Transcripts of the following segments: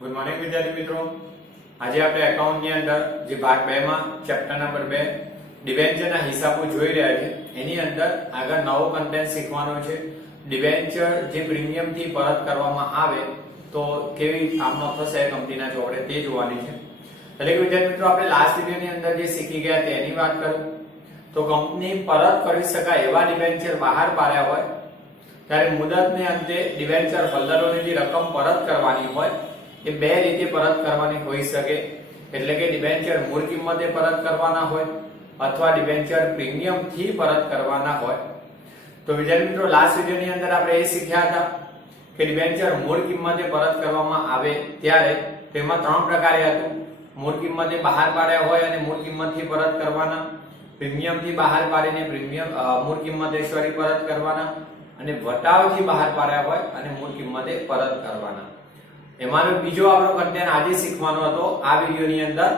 Good morning વિદ્યાર્થી મિત્રો। આજે આપણે એકાઉન્ટની અંદર જે ભાગ 2 માં ચેપ્ટર નંબર 2 ડિબેન્ચરના હિસાબો જોઈ રહ્યા છે। એની અંદર આગળ નવો કન્ટેન્ટ શીખવાનો છે। ડિબેન્ચર જે પ્રીમિયમથી પરત કરવામાં આવે તો કેવી કામનો થશે કંપનીના ચોપડે તે જોવાની છે। એટલે કે વિદ્યાર્થી મિત્રો આપણે લાસ્ટ વિડિયોની અંદર જે શીખી ગયા તેની વાત કરું તો કંપની પરત કરી શકાય એવા ડિબેન્ચર બહાર પાડ્યા હોય ત્યારે મુદતને અંતે ડિબેન્ચર હોલ્ડરોને જે રકમ પરત કરવાની હોય એ બે રીતે પરત કરવાની હોઈ શકે। એટલે કે ડિબેન્ચર મૂળ કિંમતે પરત કરવાના હોય અથવા ડિબેન્ચર પ્રીમિયમ થી પરત કરવાના હોય। તો વિદ્યાર્થી મિત્રો લાસ્ટ વિડિયોની અંદર આપણે એ શીખ્યા હતા કે ડિબેન્ચર મૂળ કિંમતે પરત કરવામાં આવે ત્યારે તેમાં ત્રણ પ્રકારે હતું। મૂળ કિંમતે બહાર પાડ્યા હોય અને મૂળ કિંમતથી પરત કરવાના, પ્રીમિયમ થી બહાર પાડીને પ્રીમિયમ મૂળ કિંમતે પરત કરવાના અને વટાવથી બહાર પાડ્યા હોય અને મૂળ કિંમતે પરત કરવાના। એમાંનો બીજો આપણો કન્ટેન્ટ આજે શીખવાનો હતો આ વિડિયોની અંદર।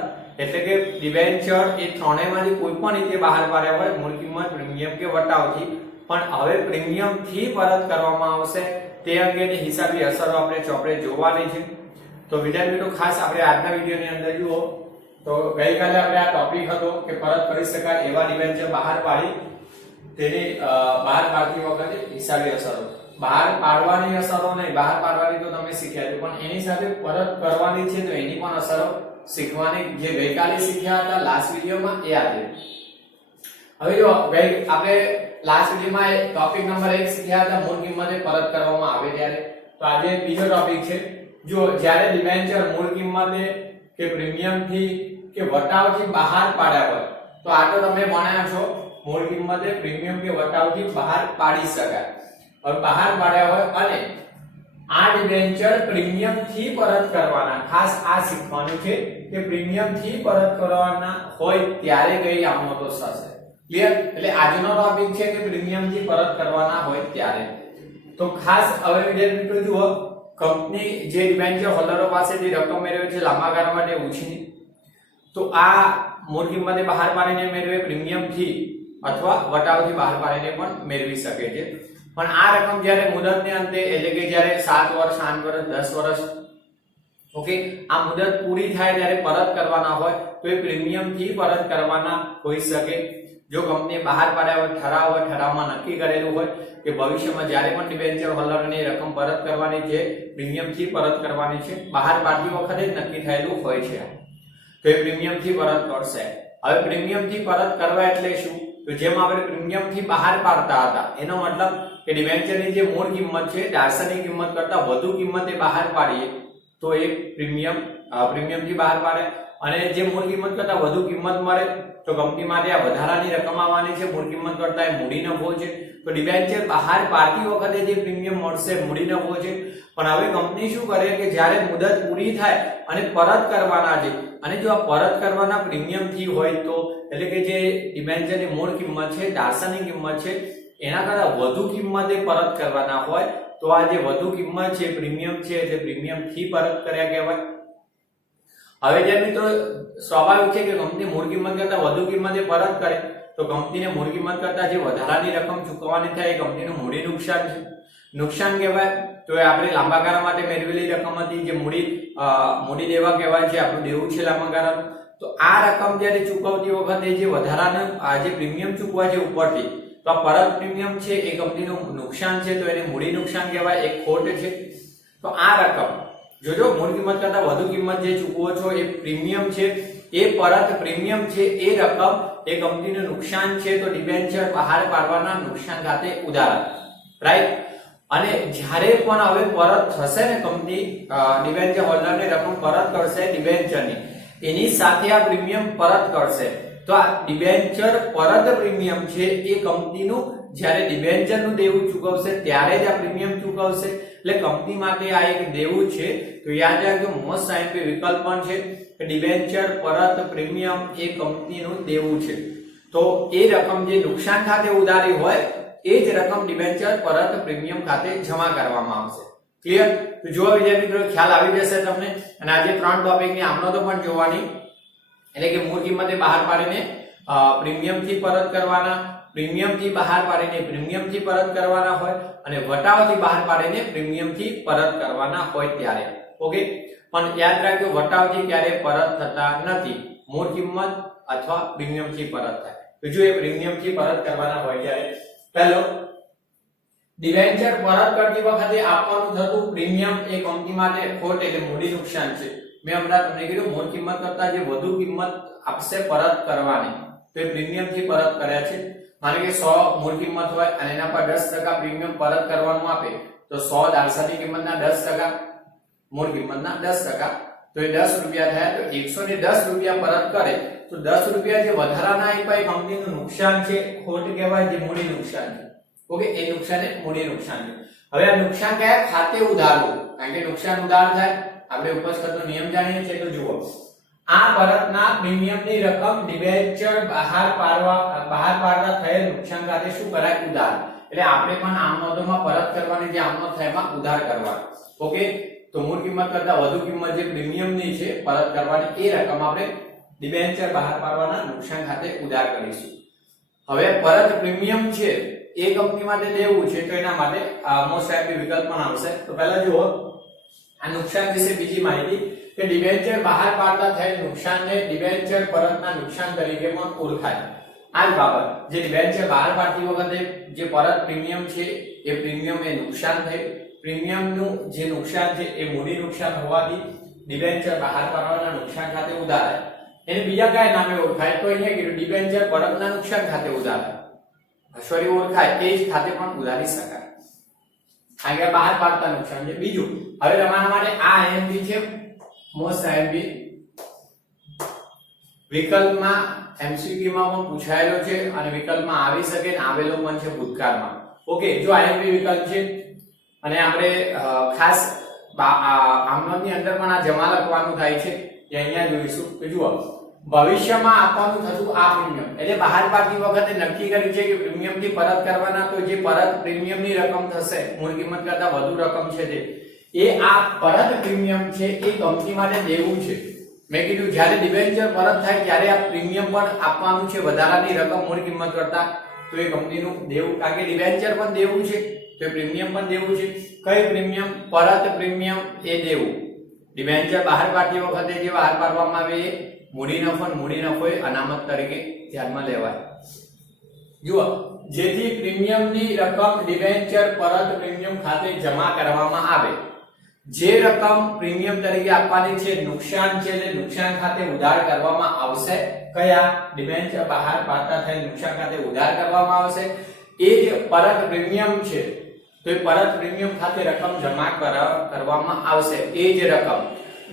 એટલે કે ડિબેન્ચર એ ત્રણેયમાંથી કોઈ પણ રીતે બહાર પાડ્યા હોય મૂળ કિંમત, પ્રીમિયમ કે વટાવથી, પણ હવે પ્રીમિયમ થી પરત કરવામાં આવશે તે અંગેની હિસાબી અસરો આપણે ચોપડે જોવાની છે। તો વિદ્યાર્થી મિત્રો ખાસ આપણે આજના વિડિયોની અંદર જુઓ તો ગઈકાલે આપણે આ ટોપિક હતો કે પરત કરી શકાય એવા ડિબેન્ચર બહાર પાડી તેની બહાર પાડતી વખતે હિસાબી અસરો, બહાર પાડવાની અસરો નહીં, બહાર પાડવાની તો તમે શીખ્યા છો પણ એની સાથે પરત કરવાની છે તો એની પણ અસરો શીખવાની, જે ગઈકાલે શીખ્યા હતા લાસ્ટ વિડિયોમાં એ આજે। હવે જો આપણે લાસ્ટ વિડિયોમાં ટોપિક નંબર 1 શીખ્યા હતા મૂળ કિંમતે પરત કરવામાં આવે ત્યારે। તો આજે બીજો ટોપિક છે જો જ્યારે ડિબેન્ચર મૂળ કિંમતે કે પ્રીમિયમ થી કે વટાવથી બહાર પાડ્યા હોય તો આ તો તમે ભણ્યા છો મૂળ કિંમતે, પ્રીમિયમ કે વટાવથી બહાર પાડી શકાય। હવે બહાર પાડ્યા હોય અને આ ડિબેન્ચર પ્રીમિયમ થી પરત કરવાના, ખાસ આ શીખવાનું છે કે પ્રીમિયમ થી પરત કરવાના હોય ત્યારે કઈ કામનો તો થશે। ક્લિયર? એટલે આજનો ટોપિક છે કે પ્રીમિયમ થી પરત કરવાના હોય ત્યારે। તો ખાસ હવે વિદ્યાર્થી મિત્રો જુઓ, કંપની જે ડિબેન્ચર હોલ્ડરો પાસેથી રકમ મેળવે છે લાંબા ગાળા માટે ઉછીની, તો આ મૂળ કિંમતે બહાર પાડીને મેળવે, પ્રીમિયમ થી અથવા વટાવથી બહાર પાડીને પણ મેળવી શકે છે। પણ આ રકમ જ્યારે મુદતને અંતે એટલે કે જ્યારે 7 વર્ષ, 8 વર્ષ, 10 વર્ષ ઓકે આ મુદત પૂરી થાય ત્યારે પરત કરવાના હોય તો એ પ્રીમિયમ થી પરત કરવાના હોઈ શકે। જો કંપની બહાર પાડ્યા હોય, ઠરાવમાં નક્કી કરેલું હોય કે ભવિષ્યમાં જ્યારે પણ ડિબેન્ચર હોલ્ડરને રકમ પરત કરવાની છે, પ્રીમિયમ થી પરત કરવાની છે, બહાર પાડતી વખતે જ નક્કી થયેલું હોય છે તો એ પ્રીમિયમ થી પરત કરશે। હવે પ્રીમિયમ થી પરત કરવા એટલે શું? તો જેમ આપણે પ્રીમિયમ થી બહાર પાડતા હતા એનો મતલબ કે ડિબેન્ચરની જે મૂળ કિંમત છે દાર્શનિક કિંમત કરતા વધુ કિંમતે બહાર પાડીએ તો એ પ્રીમિયમ થી બહાર પાડે, અને જે મૂળ કિંમત કરતા વધુ કિંમત મળે તો કંપની માટે આ વધારાની રકમ આવવાની છે, મૂળ કિંમત કરતા એ મૂડી નફો છે। તો ડિબેન્ચર બહાર પાડતી વખતે જે પ્રીમિયમ મળશે મૂડી નફો છે, પણ હવે કંપની શું કરે કે જ્યારે મુદત પૂરી થાય અને પરત કરવાના છે અને જો આ પરત કરવાના પ્રીમિયમ થી હોય તો એટલે કે જે ડિબેન્ચરની મૂળ કિંમત છે દાર્શનિક કિંમત છે એના કરતા વધુ કિંમતે પરત કરવાના હોય તો આ જે વધુ કિંમત છે પ્રીમિયમ છે એટલે પ્રીમિયમ થી પરત કર્યા કહેવાય। હવે જે મિત્રો સ્વાભાવિક છે કે કંપની મૂળ કિંમત કરતા વધુ કિંમતે પરત કરે તો કંપનીને મૂળ કિંમત કરતા જે વધારાની રકમ ચૂકવવાની થાય એ કંપનીનું મૂડી નુકસાન છે, નુકસાન કહેવાય। તો એ આપણે લાંબા ગાળા માટે મેળવેલી રકમ હતી જે મૂડી દેવા કહેવાય છે, આપણું દેવું છે લાંબા ગાળાનું। તો આ રકમ જ્યારે ચૂકવતી વખતે જે વધારાનું આ જે પ્રીમિયમ ચૂકવા છે ઉપરથી તો આ પરત પ્રીમિયમ છે એ કંપનીનું નુકસાન છે તો એને મૂડી નુકસાન કહેવાય, એક ખોટ છે। તો આ રકમ જોજો મૂળ કિંમત કરતા વધુ કિંમત જે ચૂકવો છો એ પ્રીમિયમ છે, એ પરત પ્રીમિયમ છે એ રકમ એ કંપનીનું નુકસાન છે તો ડિબેન્ચર બહાર પાડવાના નુકસાન ખાતે ઉદાહરણ, રાઈટ। અને જ્યારે પણ હવે પરત થશે ને કંપની ડિબેન્ચર હોલ્ડરને રકમ પરત કરશે ડિબેન્ચરની, એની સાથે આ પ્રીમિયમ પરત કરશે તો આ ડિબેન્ચર પરત પ્રીમિયમ છે એ કંપનીનું જ્યારે ડિબેન્ચરનું દેવું ચૂકવશે ત્યારે જ આ પ્રીમિયમ ચૂકવશે। એટલે કંપની માટે આ એક દેવું છે તો યાદ રાખજો, મોસ્ટ આઈએમપી વિકલ્પ પણ છે કે ડિબેન્ચર પરત પ્રીમિયમ એ કંપનીનું દેવું છે તો એ રકમ જે નુકસાન ખાતે ઉધારી હોય એ જ રકમ ડિબેન્ચર પરત પ્રીમિયમ ખાતે જમા કરવામાં આવશે। ક્લિયર? તો જો વિદ્યાર્થી મિત્રો ખ્યાલ આવી જશે તમને, અને આજે 3 ટોપિકની આમનો તો પણ જોવાની, એટલે કે મૂળ કિંમતે બહાર પાડીને પ્રીમિયમ થી પરત કરવાના, પ્રીમિયમ થી બહાર પાડીને પ્રીમિયમ થી પરત કરવાના હોય અને વટાવથી બહાર પાડીને પ્રીમિયમ થી પરત કરવાના હોય ત્યારે। ઓકે, પણ યાદ રાખજો વટાવથી ક્યારે પરત થતા નથી, મૂળ કિંમત અથવા પ્રીમિયમ થી પરત થાય. તો જો એ પ્રીમિયમ થી પરત કરવાના હોય ત્યારે પહેલો ડિબેન્ચર પરત કરતી વખતે આપવાનું થતું પ્રીમિયમ એ કંપની માટે ખોટ એટલે મૂડી નુકસાન છે. મેં હમણાં તમને કીધું મૂળ કિંમત કરતા જે વધુ કિંમત આપશે પરત કરવાની, તો એ પ્રીમિયમ થી પરત કર્યા છે. માનો કે 100 મૂળ કિંમત હોય અને એના પર 10% પ્રીમિયમ પરત કરવાનું આપે, તો 100 દાલસાની કિંમતના 10%, મૂળ કિંમતના 10%, તો એ 10 રૂપિયા થયા. તો 110 રૂપિયા પરત કરે તો 10 રૂપિયા જે વધારાના આપ્યા એ કંપનીનું નુકસાન છે, ખોટ કહેવાય, જે મૂડી નુકસાન છે. ઓકે, એ નુકસાન એ મૂડી નુકસાન છે. હવે આ નુકસાન કયા ખાતે ઉધારવું, કારણ કે નુકસાન ઉધાર થાય, આપણે ઉપજ કરતો નિયમ જાણીએ છીએ. તો જુઓ, આ પરતના પ્રીમિયમની રકમ ડિબેન્ચર બહાર પાડતા થયેલ નુકસાન ખાતે શું કરાય? ઉધાર. એટલે આપણે પણ આમ નોંધોમાં પરત કરવાની જે આમ નોંધ થાય એમાં ઉધાર કરવાનો. ઓકે, તો મૂળ કિંમત કરતા વધુ કિંમત જે પ્રીમિયમની છે પરત કરવાની, એ રકમ આપણે ડિબેન્ચર બહાર પાડવાના નુકસાન ખાતે ઉધાર કરીશું. હવે પરત પ્રીમિયમ છે એ કંપની માટે દેવું છે, તો એના માટે મોસ્ટ આઈપી વિકલ્પ પણ આવશે. તો પહેલા જુઓ આ નુકસાન વિશે બીજી માહિતી કે ડિબેન્ચર બહાર પાડતા થયેલ નુકસાનને ડિબેન્ચર પરતના નુકસાન તરીકે પણ ઓળખાય. આ જ બાબત, જે ડિબેન્ચર બહાર પાડતી વખતે જે પરત પ્રીમિયમ છે એ પ્રીમિયમ એ નુકસાન થયું, પ્રીમિયમનું જે નુકસાન છે એ મૂડી નુકસાન હોવાથી ડિબેન્ચર બહાર પાડવાના નુકસાન ખાતે ઉધારાય. એને બીજા કયા નામે ઓળખાય? તો અહીંયા કીધું ડિબેન્ચર પરતના નુકસાન ખાતે ઉધારાય. સોરી, ઓળખાય એ જ ખાતે પણ ઉધારી શકાય, કારણ કે બહાર પાડતા નુકસાન છે. બીજું, હવે તમારા માટે આ આઈએમપી છે, મોસ્ટ આઈએમપી વિકલ્પમાં એમસીક્યુ માં પણ પૂછાયેલો છે અને વિકલ્પમાં આવી શકે ને આવેલો પણ છે ભૂતકાળમાં. ઓકે, જો આઈએમપી વિકલ્પ છે અને આપણે ખાસ આમનોંધની અંદર પણ આ જમા લખવાનું થાય છે, એ અહીંયા જોઈશું. તો જુઓ, ભવિષ્યમાં આપવાનું થતું આ પ્રીમિયમ, એટલે બહાર પાડતી વખતે નક્કી કર્યું છે કે પ્રીમિયમ થી પરત કરવાના, તો જે પરત પ્રીમિયમની રકમ થશે, મૂળ કિંમત કરતા વધુ રકમ છે તે, એ આ પરત પ્રીમિયમ છે એ કંપની માટે દેવું છે. મેં કીધું જ્યારે ડિબેન્ચર પરત થાય ત્યારે આ પ્રીમિયમ પણ આપવાનું છે, વધારાની રકમ મૂળ કિંમત કરતા, તો એ કંપનીનું દેવું, કારણ કે ડિબેન્ચર પણ દેવું છે તો પ્રીમિયમ પણ દેવું છે. કઈ પ્રીમિયમ? પરત પ્રીમિયમ એ દેવું. ડિબેન્ચર બહાર પાડતી વખતે જે બહાર પાડવામાં આવે એ મૂડી નફો એ અનામત તરીકે ધ્યાનમાં લેવાય. જુઓ, જેથી પ્રીમિયમની રકમ ડિબેન્ચર પરત પ્રીમિયમ ખાતે જમા કરવામાં આવે. જે રકમ પ્રીમિયમ તરીકે આપવાની છે નુકસાન છે, એટલે નુકસાન ખાતે ઉધાર કરવામાં આવશે. કયા? ડિબેન્ચર બહાર પાડતા થયેલ નુકસાન ખાતે ઉધાર કરવામાં આવશે. એ જે પરત પ્રીમિયમ છે તો એ પરત પ્રીમિયમ ખાતે રકમ જમા કરવામાં આવશે. એ જ રકમ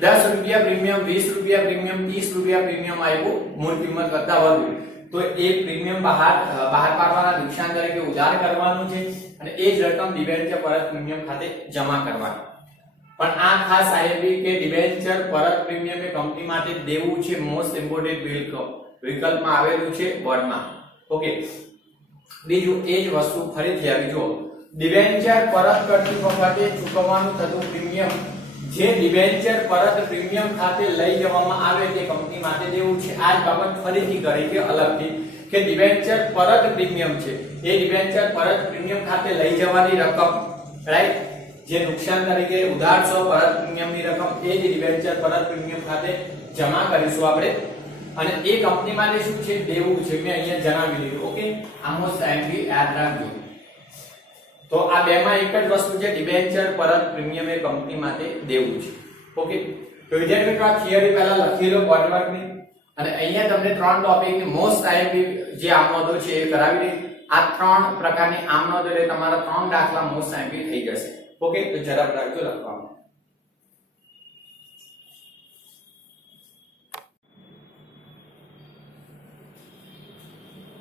10 રૂપિયા પ્રીમિયમ, 20 રૂપિયા પ્રીમિયમ, 30 રૂપિયા પ્રીમિયમ આવ્યું, મૂળ કિંમત કરતા વધુ, તો એ પ્રીમિયમ બહાર પાડવાના નુકસાન તરીકે ઉધાર કરવાનું છે અને એ જ રકમ ડિબેન્ચર પરત પ્રીમિયમ ખાતે જમા કરવાની. પણ આ ખાસ આઈએમપી કે ડિબેન્ચર પરત પ્રીમિયમ એ કંપની માટે દેવું છે, મોસ્ટ ઇમ્પોર્ટન્ટ વિકલ્પમાં આવેલું છે બોર્ડમાં. ઓકે, બીજું એ જ વસ્તુ ફરીથી આવી. જુઓ, ડિબેન્ચર પરત કરતી વખતે ચૂકવવાનું થતું પ્રીમિયમ જે ડિબેન્ચર પરત પ્રીમિયમ ખાતે લઈ જવામાં આવે તે કંપની માટે દેવું છે. આ જ બાબત ફરીથી કરી છે અલગથી કે ડિબેન્ચર પરત પ્રીમિયમ છે એ ડિબેન્ચર પરત પ્રીમિયમ ખાતે લઈ જવાની રકમ, રાઈટ, જે નુકસાન તરીકે ઉધાર છો પરત પ્રીમિયમની રકમ, એ જ ડિબેન્ચર પરત પ્રીમિયમ ખાતે જમા કરીશું આપણે, અને એ કંપની માટે શું છે? દેવું છે. મેં અહીંયા જણાવી દીધું. ઓકે, આમોસ્ટ આઈએમપી યાદ રાખજો. તો આ બેમાં એક જ વસ્તુ છે, ડિબેન્ચર પરત પ્રીમિયમ એ કંપની માટે દેવું છે. ઓકે, તો વિદ્યાર્થી મિત્રો આ થિયરી પહેલા લખી લો બોર્ડવર્કની, અને અહીંયા તમને 3 ટોપિકની મોસ્ટ આઈએમપી જે આમનોંધો છે એ કરાવી દઈ. આ 3 પ્રકારની આમનોંધો એટલે તમારા 3 દાખલા મોસ્ટ આઈએમપી થઈ જશે. ઓકે, તો ઝડપ રાખજો લખવામાં.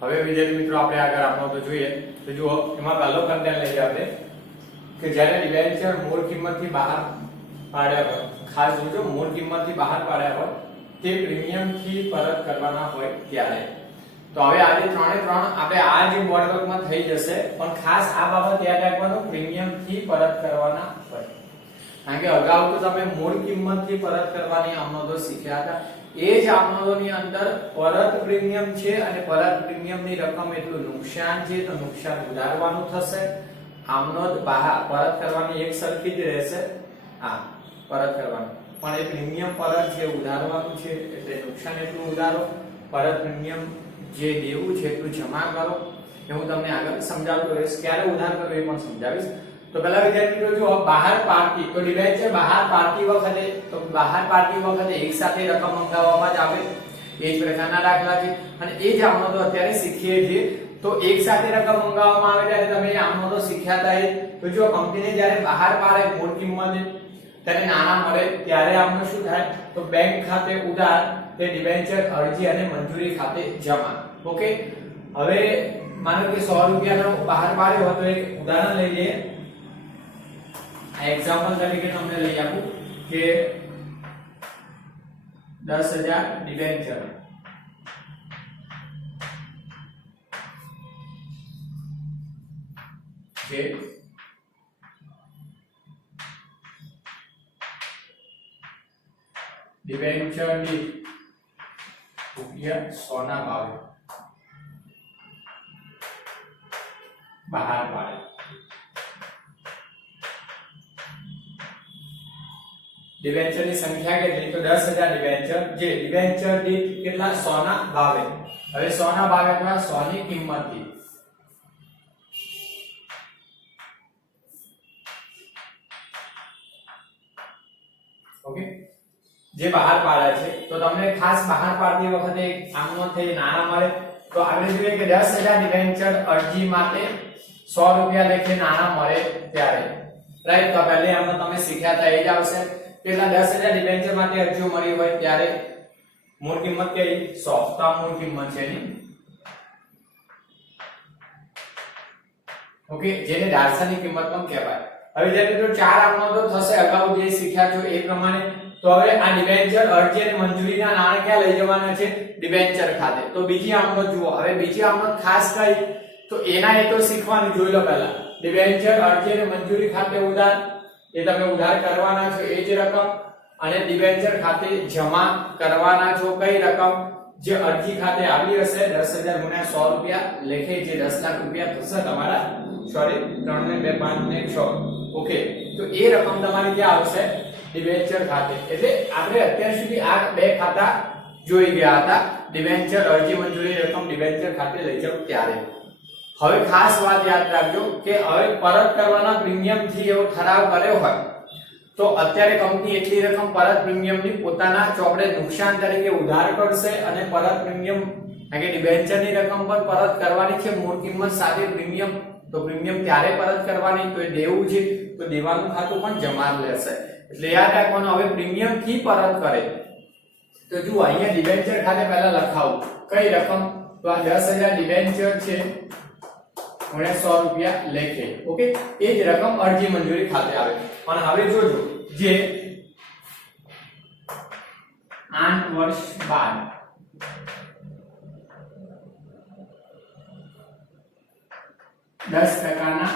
હવે વિદ્યાર્થી મિત્રો આપણે આગળ આમનોંધો જોઈએ. તો જુઓ, એમાં પહેલો કન્ટેન્ટ લઈએ આપણે કે જ્યારે ડિબેન્ચર મૂળ કિંમતથી બહાર પાડ્યા હોય, ખાસ જોજો, મૂળ કિંમતથી બહાર પાડ્યા હોય તે પ્રીમિયમથી પરત કરવાના હોય ત્યારે. તો હવે આજે 3 આપણે આ જે બોર્ડવર્કમાં થઈ જશે, પણ ખાસ આ બાબત યાદ રાખવાનું, પ્રીમિયમથી પરત કરવાના હોય, કારણ કે અગાઉ તો તમે મૂળ કિંમતથી પરત કરવાની આમનોંધો શીખ્યા હતા. એ જ આમનોંધોની અંદર પરત પ્રીમિયમ છે અને પરત પ્રીમિયમની રકમ એટલું નુકસાન છે તો નુકસાન ઉધારવાનું થશે. આમનોંધ પરત કરવાની એક સરખી જ રહેશે. હા, પરત કરવાની. પણ એ પ્રીમિયમ પરત જે ઉધારવાનું છે એટલે નુકસાન એટલું ઉધારો, પરત પ્રીમિયમ જે દેવું છે એટલું જમા કરો. એ હું તમને આગળ સમજાવતો રહીશ, ક્યારે ઉધાર કરવું એ પણ સમજાવીશ. તો પહેલા વિદ્યાર્થી મિત્રો જો બહાર પાડતી તો ડિબેન્ચર બહાર પાડતી વખતે એક સાથે રકમ મંગાવવામાં જ આવે, એ જ પ્રકારના દાખલા છે. અને એ જ આપણે તો અત્યારે શીખીએ છીએ. તો એક સાથે રકમ મંગાવવામાં આવે ત્યારે તમે આમનો તો શીખ્યા હતા. તો જો કંપનીને જ્યારે બહાર પાડે મૂળ કિંમતે તેને નાણાં મળે ત્યારે આપણે શું થાય, તો બેંક ખાતે ઉધાર, તે ડિબેન્ચર અરજી અને મંજૂરી ખાતે જમા. ઓકે, હવે માનો કે 100 રૂપિયાનો બહાર પાડ્યો હતો, એક ઉદાહરણ લઈ લઈએ. આ એક્ઝામ્પલ તરીકે તમને લઈ આપું કે 10,000 ડિબેન્ચર જે ડિબેન્ચર ની રૂપિયા 100 ના ભાવે બહાર પાડે. ડિબેન્ચર ની સંખ્યા કેટલી, તો 10,000 ડિબેન્ચર, જે ડિબેન્ચર દીઠ કેટલા 100 ના ભાવે. હવે 100 ના ભાવે કેટલા, 100 ની કિંમતથી ઓકે જે બહાર પાડે છે. તો તમને ખાસ બહાર પાડતી વખતે આમનો થઈ નાણાં મળે. તો આપણે જોઈએ કે 10,000 ડિબેન્ચર અરજી માટે 100 રૂપિયા લેખે નાણાં મળે ત્યારે, રાઈટ. તો પહેલે આમાં તમે શીખ્યા હતા એ જ આવશે. પેલા 10,000 ડિબેન્ચર માટે અરજીઓ મળી હોય ત્યારે મૂળ કિંમત કેટલી, 100. તો આ મૂળ કિંમત છે ની, ઓકે, જેને દાર્શનિક કિંમત પણ કહેવાય. હવે જ્યારે તો ચાર આમનો તો થશે અગાઉ જે શીખ્યા છો એ પ્રમાણે. તો હવે આ ડિબેન્ચર અરજી અને મંજૂરીના નાણાં ક્યાં લઈ જવાના છે, ડિબેન્ચર ખાતે. તો બીજી આમનો જુઓ, હવે બીજી આમનો ખાસ કઈ, તો એના એ તો શીખવાનું જોઈ લો પહેલા. ડિબેન્ચર અરજી અને મંજૂરી ખાતે ઉધાર, એ તમે ઉધાર કરવાના છો એ જ રકમ, અને ડિબેન્ચર ખાતે જમા કરવાના છો કઈ રકમ, જે અરજી ખાતે આવી હશે 10,000 ગુણ્યા 100 રૂપિયા લેખે, જે 10 લાખ રૂપિયા થશે તમારા, સોરી 3 ને 2 5 ને 6. ઓકે, તો એ રકમ તમારી ક્યાં આવશે, ડિબેન્ચર ખાતે. એટલે આપણે અત્યાર સુધી આ બે ખાતા જોઈ ગયા હતા, ડિબેન્ચર અરજી મંજૂરી રકમ ડિબેન્ચર ખાતે લઈ જાવ ત્યારે. હવે ખાસ વાત યાદ રાખજો કે હવે પરત કરવાના પ્રીમિયમ થી એવો ઠરાવ કર્યો હોય તો અત્યારે કંપની એટલી રકમ પરત પ્રીમિયમની પોતાના ચોપડે નુકસાન તરીકે ઉધાર કરશે, અને પરત પ્રીમિયમ કે ડિબેન્ચરની રકમ પર પરત કરવાની છે મૂળ કિંમત સાથે પ્રીમિયમ. તો પ્રીમિયમ ત્યારે પરત કરવાની, તો એ દેવું છે તો દેવાનું ખાતું પણ જમા લેશે. એટલે યાદ રાખવાનું, હવે પ્રીમિયમ થી પરત કરે તો જુઓ અહીંયા ડિબેન્ચર ખાતે પહેલા લખાવું કઈ રકમ, તો આ 10,000 ડિબેન્ચર છે ગુણ્યા 100 રૂપિયા લેખે. ઓકે, એ જ રકમ અરજી મંજૂરી ખાતે આવે. પણ હવે જોજો, જે 8 વર્ષ બાદ 10%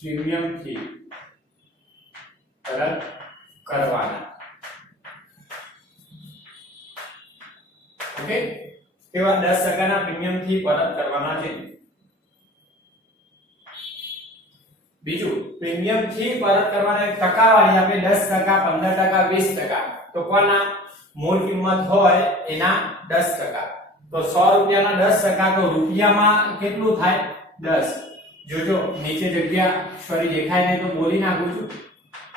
પ્રીમિયમ થી પરત કરવાના. ઓકે, તેવા 10% પ્રીમિયમ થી પરત કરવાના છે. બીજું, પ્રીમિયમ થી પરત કરવાના ટકાવારી આપણે 10%, 15%, 20%. તો કોના મૂળ કિંમત હોય એના 10%. તો 100 રૂપિયાના 10%, તો રૂપિયામાં કેટલું થાય 10. જોજો નીચે જગ્યા સોરી દેખાય નહીં તો બોલી નાખું છું.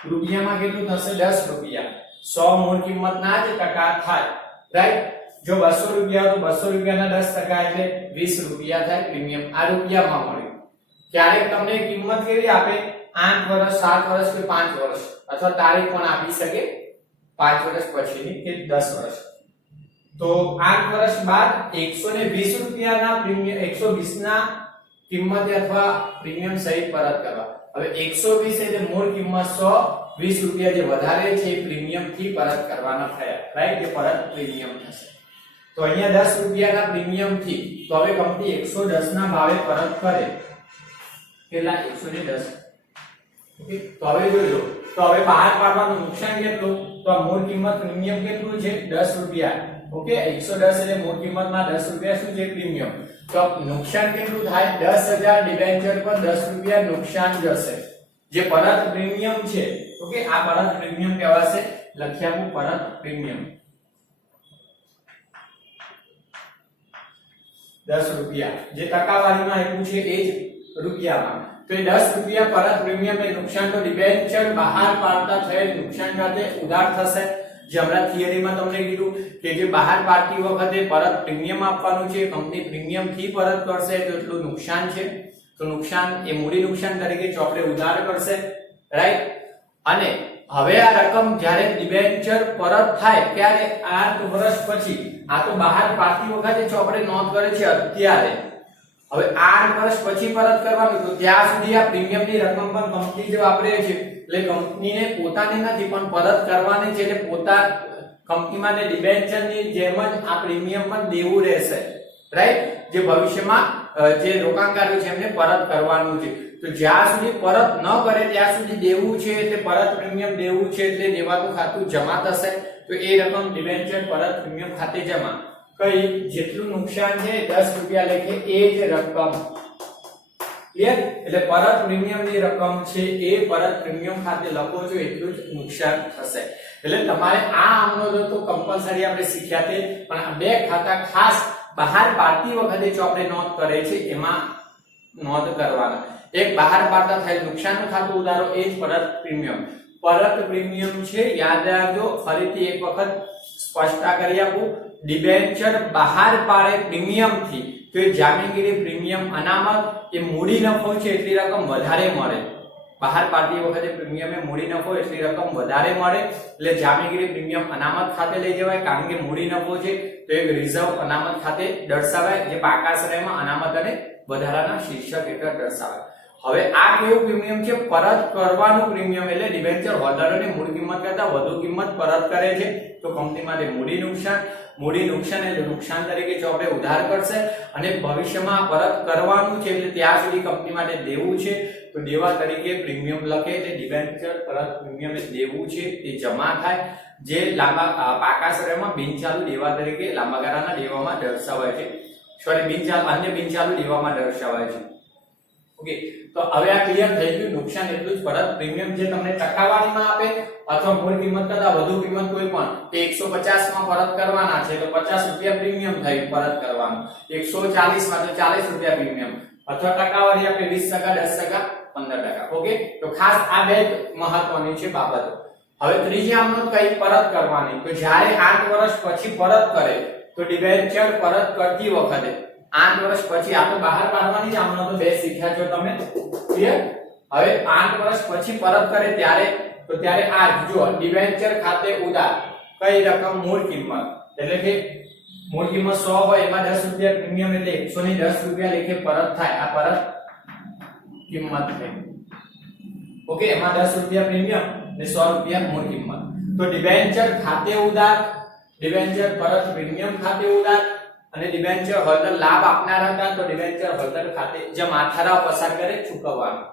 રૂપિયામાં કેટલું થશે 10 રૂપિયા. 100 મૂળ કિંમતના જ ટકા થાય, રાઈટ. જો 200 રૂપિયા તો 200 રૂપિયાના 10% એટલે 20 રૂપિયા થાય પ્રીમિયમ. આ રૂપિયામાં મળ્યું. ક્યારેક તમને કિંમત કેવી આપે, 8 વર્ષ, 7 વર્ષ કે 5 વર્ષ, અથવા તારીખ પણ આપી શકે 5 વર્ષ પછીની કે 10 વર્ષ. તો 8 વર્ષ બાદ 120 રૂપિયાના પ્રીમિયમ, 120 ના કિંમતે અથવા પ્રીમિયમ સહિત પરત કરવા. હવે 120 એટલે મૂળ કિંમત 100, 20 રૂપિયા જે વધારે છે એ પ્રીમિયમ થી પરત કરવાના થયા, રાઈટ. જે પરત પ્રીમિયમ થશે. તો અહીંયા 10 રૂપિયાના પ્રીમિયમ થી, તો હવે કંપની 110 ના ભાવે પરત કરે. કેટલા, 110. ઓકે, તો હવે જોજો, તો હવે બહાર પાડવાનું નુકસાન કેટલું, તો આ મૂળ કિંમત પ્રીમિયમ કેટલું છે 10 રૂપિયા. ઓકે, 110 એટલે મૂળ કિંમતમાં 10 રૂપિયા શું છે પ્રીમિયમ. તો નુકસાન કેટલું થાય, 10,000 ડિબેન્ચર પર 10 રૂપિયા નુકસાન જશે. જે પરત પ્રીમિયમ છે ઓકે, આ પરત પ્રીમિયમ કહેવાશે. લખી આપું પરત પ્રીમિયમ 10 રૂપિયા. જે ટકાવારીમાં આપ્યું છે એ જ રૂપિયામાં. તો એ 10 રૂપિયા પરત પ્રીમિયમ એ નુકસાન તો ડિબેન્ચર બહાર પાડતા થયેલ નુકસાન ખાતે ઉધાર થશે. જે હમણાં થિયરીમાં તમને કીધું કે જે બહાર પાડતી વખતે પરત પ્રીમિયમ આપવાનું છે, કંપની પ્રીમિયમ થી પરત કરશે તો એટલું નુકસાન છે. તો નુકસાન એ મૂડી નુકસાન તરીકે ચોપડે ઉધાર કરશે, રાઈટ. અને હવે આ રકમ જ્યારે ડિબેન્ચર પરત થાય ત્યારે 8 વર્ષ પછી, આ તો બહાર પાડતી વખતે ચોપડે નોંધ કરે છે અત્યારે, હવે 8 વર્ષ પછી પરત કરવાનું. તો ત્યાં સુધી આ પ્રીમિયમની રકમ પણ કંપની જે વાપરે છે, એટલે કંપનીને પોતાને નથી પણ પરત કરવાની છે. એટલે પોતા કંપનીમાં ડિબેન્ચરની જેમ જ આ પ્રીમિયમ પણ દેવું રહેશે, રાઈટ. જે ભવિષ્યમાં જે રોકાણકારો છે એમને પરત કરવાનું છે. તો જ્યાં સુધી પરત ન કરે ત્યાં સુધી દેવું છે, એટલે પરત પ્રીમિયમ દેવું છે એટલે દેવાનું ખાતું જમા થશે. તો એ રકમ ડિબેન્ચર પરત પ્રીમિયમ ખાતે જમા. કઈ જેટલું નુકસાન છે 10 રૂપિયા લેખે એ જ રકમ, ક્લિયર. એટલે પરત પ્રીમિયમની રકમ છે એ પરત પ્રીમિયમ ખાતે લખો છો એટલું જ નુકસાન થશે. એટલે તમારે આ આમનો તો કમ્પલસરી આપણે શીખ્યા તે, પણ આ બે ખાતા ખાસ બહાર પાડતી વખતે જો આપણે નોંધ કરે છે એમાં નોંધ કરવાના. એક બહાર પાડતા થયેલ નુકસાનનું ખાતું ઉધારો એ જ પરત પ્રીમિયમ. પરત પ્રીમિયમ છે યાદ રાખજો, ફરીથી એક વખત સ્પષ્ટતા કરી આપું. ડિબેન્ચર બહાર પાડે પ્રીમિયમ થી તો એ જામીનગીરી પ્રીમિયમ અનામત એ મૂડી નફો છે એટલી રકમ વધારે મળે. બહાર પાડતી વખતે પ્રીમિયમ એ મૂડી નફો એટલી રકમ વધારે મળે, એટલે જામીનગીરી પ્રીમિયમ અનામત ખાતે લઈ જવાય. કારણ કે મૂડી નફો છે તો એક રિઝર્વ અનામત ખાતે દર્શાવાય, જે પાકા શ્રેયમાં અનામત અને વધારાના શીર્ષક હેઠળ દર્શાવાય. હવે આ કેવું પ્રીમિયમ છે? પરત કરવાનું પ્રીમિયમ. એટલે ડિબેન્ચર હોલ્ડરોને મૂળ કિંમત કરતા વધુ કિંમત પરત કરે છે તો કંપની માટે મૂડી નુકસાન. મૂડી નુકસાન એટલે નુકસાન તરીકે જો આપણે ઉધાર કરશે અને ભવિષ્યમાં પરત કરવાનું છે એટલે ત્યાં સુધી કંપની માટે દેવું છે તો દેવા તરીકે પ્રીમિયમ લખે. એટલે ડિબેન્ચર પરત પ્રીમિયમ એ દેવું છે તે જમા થાય, જે લાંબા પાકા શ્રેયમાં બિનચાલુ દેવા તરીકે લાંબા ગાળાના દેવામાં દર્શાવાય છે. અન્ય બિનચાલુ દેવામાં દર્શાવાય છે. ઓકે, તો હવે આ ક્લિયર થઈ ગયું. નુકસાન એટલું જ પરત પ્રીમિયમ જે તમને ટકાવારીમાં આપે અથવા મૂળ કિંમત કરતા વધુ કિંમત કોઈ પણ તે 150 માં પરત કરવાના છે તો 50 રૂપિયા પ્રીમિયમ થાય પરત કરવાનું. 140 માં તો 40 રૂપિયા પ્રીમિયમ, અથવા ટકાવારી આપણે 20%, 10%, 15%. ઓકે, તો ખાસ આ બે મહત્વની છે બાબતો. હવે ત્રીજી આમનોંધ કઈ પરત કરવાની, તો જ્યારે 8 વર્ષ પછી પરત કરે તો ડિબેન્ચર પરત કરતી વખતે 8 વર્ષ પછી, આ તો બહાર પાડવાની જ આમનો તો બે શીખ્યા છો તમે, ક્લિયર. હવે 8 વર્ષ પછી પરત કરે ત્યારે તો ત્યારે આ જો ડિબેન્ચર ખાતે ઉધાર કઈ રકમ મૂળ કિંમત, એટલે કે મૂળ કિંમત 100 હોય એમાં 10 રૂપિયા પ્રીમિયમ એટલે 110 રૂપિયા લેખે પરત થાય. આ પરત કિંમત છે. ઓકે, એમાં 10 રૂપિયા પ્રીમિયમ અને 100 રૂપિયા મૂળ કિંમત. તો ડિબેન્ચર ખાતે ઉધાર, ડિબેન્ચર પરત પ્રીમિયમ ખાતે ઉધાર અને ડિબેન્ચર હોલ્ડર લાભ આપનાર હતા તો ડિબેન્ચર હોલ્ડર ખાતે જમા ઠરાવ પસાર કરે ચૂકવવાનો.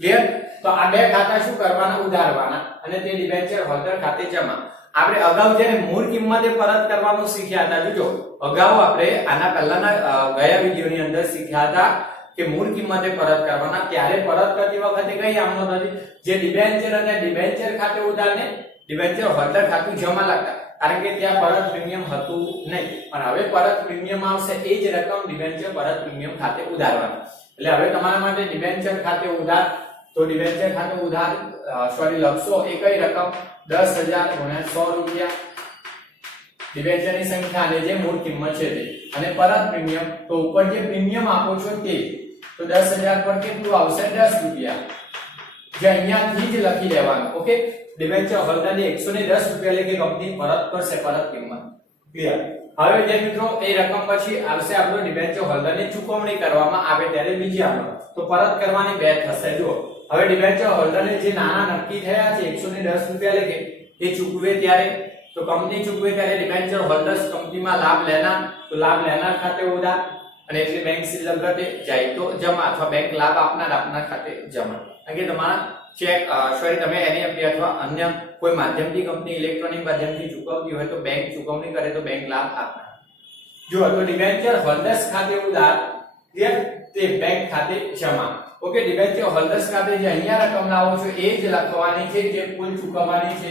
ક્લિયર. તો આ બે ખાતા શું કરવાના? ઉધારવાના અને તે ડિબેન્ચર હોલ્ડર ખાતે જમા. આપણે અગાઉ જ્યારે મૂળ કિંમતે પરત કરવાનું શીખ્યા હતા, જોજો અગાઉ આપણે આના પહેલાના ગયા વિડિયોની અંદર શીખ્યા હતા કે મૂળ કિંમતે પરત કરવાના. ત્યારે પરત કરતી વખતે કઈ આમનોંધ હતી? જે ડિબેન્ચર અને ડિબેન્ચર ખાતે ઉધારને ડિબેન્ચર હોલ્ડર ખાતું જમા લખતા, કારણ કે ત્યાં પરત પ્રીમિયમ હતું નહીં. પણ હવે પરત પ્રીમિયમ આવશે, એ જ રકમ ડિબેન્ચર પરત પ્રીમિયમ ખાતે ઉધારવાની. એટલે હવે તમારા માટે ડિબેન્ચર ખાતે ઉધાર, તો ડિબેન્ચર ખાતે ઉધાર લખશો એ કઈ રકમ? 10,000 × 100 રૂપિયા ડિબેન્ચરની સંખ્યા અને જે મૂળ કિંમત છે તે, અને પરત પ્રીમિયમ તો ઉપર જે પ્રીમિયમ આપો છો તે, તો 10,000 પર કેટલું આવશે? 10 રૂપિયા, જે અહીંયાથી જ લખી દેવાનું. ઓકે, ડિબેન્ચર હોલ્ડરને 110 રૂપિયા લેખે કંપની પરત કરશે પરત કિંમત. ક્લિયર. હવે જે મિત્રો એ રકમ પછી આવશે આપણો ડિબેન્ચર હોલ્ડરની ચૂકવણી કરવામાં આવે ત્યારે બીજી આપણો તો પરત કરવાની બે થશે. જો હવે ડિબેન્ચર હોલ્ડરને જે નાના નક્કી થયા છે 110 રૂપિયા લેખે એ ચૂકવે ત્યારે, તો કંપની ચૂકવે ત્યારે ડિબેન્ચર હોલ્ડર્સ કંપનીમાં લાભ લેનાર, તો લાભ લેનાર ખાતે ઉધાર અને એટલે બેંક સીલ ઘટે જાય તો જમા, અથવા બેંક લાભ આપનાર ખાતે જમા. કારણ કે તમારા ચેક તમે એનઈએફટી અથવા અન્ય કોઈ માધ્યમથી કંપની ઇલેક્ટ્રોનિક માધ્યમથી ચૂકવતી હોય તો બેંક ચૂકવણી કરે તો બેંક લાભ આપનાર. જો તો ડિબેન્ચર હોલ્ડર્સ ખાતે ઉધાર, ક્લિયર. તે બેંક ખાતે જમા. ઓકે, ડિબેન્ચર હોલ્ડર્સ ખાતે જે અહીંયા રકમ લાવો છો એ જ લખવાની છે, જે કુલ ચૂકવવાની છે